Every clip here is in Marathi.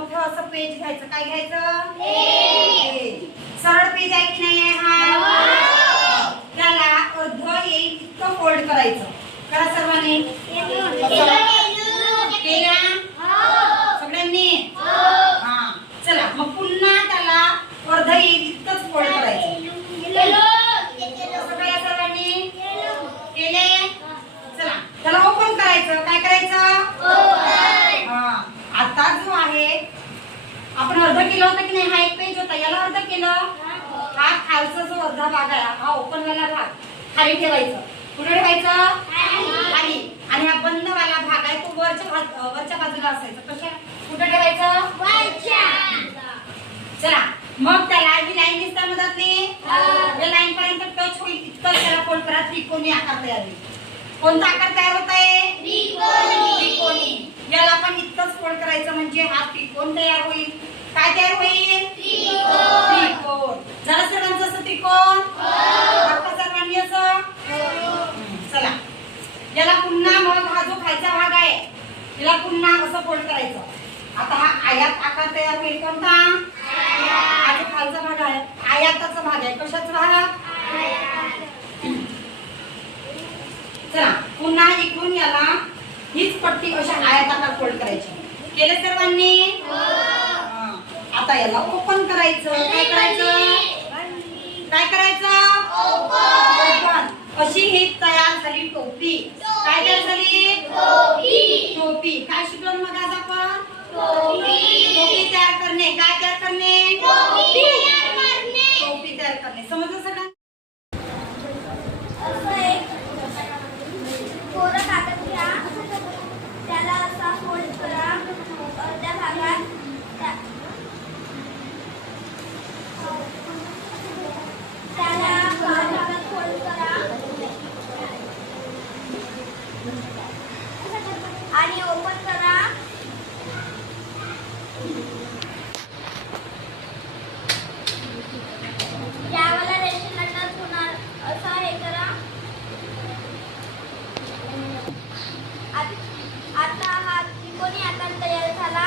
मोठं असं पेज घ्यायचं. काय घ्यायचं? पेज. सरळ पेज आहे की नाही आहे हा? त्याला अर्ध येईल इतकं फोल्ड करायचं. करा सर्वांनी. केला सगळ्यांनी? हा. चला मग पुन्हा त्याला अर्ध येईल इतकंच फोल्ड करायचं. सगळ्या सर्वांनी केले? चला त्याला ओपन करायचं. काय करायचं? हा. आता जो आहे आपण अर्ध केलं होतं की नाही? हा एक पेज होता, याला अर्ध केलं. हा खालचा जो अर्धा भाग आहे हा ओपन वाला भाग खाली ठेवायचं. कुठे ठेवायचं? खाली. आणि हा बंद वाला भाग आहे तो वरच्या बाजूला असायचा. कशा कुठे ठेवायचं? वरच्या. चला मग त्याला ही लाईन दिसते मधातली, या लाईन पर्यंत टच होईल इतकं त्याला फोल्ड करा. त्रिकोणी आकार तयार होईल. कोणता आकार तयार होत आहे? त्रिकोणी. याला पण इतकंच फोल्ड करायचं म्हणजे हा त्रिकोण तयार होईल. काय तयार होईल? त्रिकोण. झालं सर्वांचं असं त्रिकोण? आता सर्वांनी असं? चला याला पुन्हा मग हा जो खालचा भाग आहे याला पुन्हा असं फोल्ड करायचं. आता हा आयत आकार तयार होईल. कोणता? हा जो खालचा भाग आहे आयताचा भाग आहे. कशाचा भाग? चला पुन्हा इकडून याला हीच पट्टी अशा आयताकार फोल्ड करायची. केले सर्वांनी? आता याला ओपन करायचं. काय करायचं? काय करायचं? ओपन. अशी ही तयार झाली टोपी. काय तयार झाली? टोपी. काय शिकलो मग आज आपण? टोपी तयार करणे. काय तयार करणे? टोपी तयार करणे. समजलं सगळं? कोरा कागद घ्या, त्याला असा फोल्ड करा. अर्ध्या भागात त्याला भागात फोल्ड करा आणि ओपन करा. यावाला रेषेला टच होणार असं हे करा. आता हा त्रिकोणी आकार तयार झाला.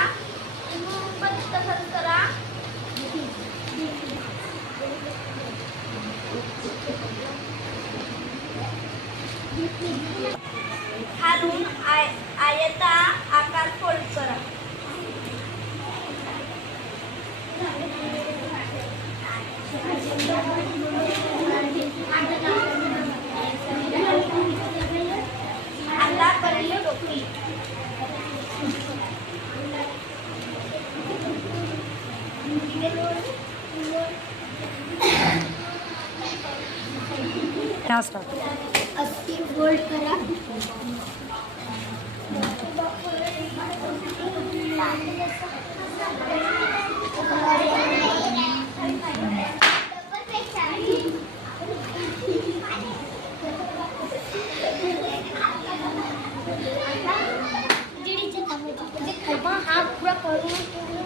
इकडून पण तसंच करा. खालून आयता आकार फोल्ड करा. आता पहिली टोपी. अस्सी फोल्ड करा. हा पुरा करून टोपी.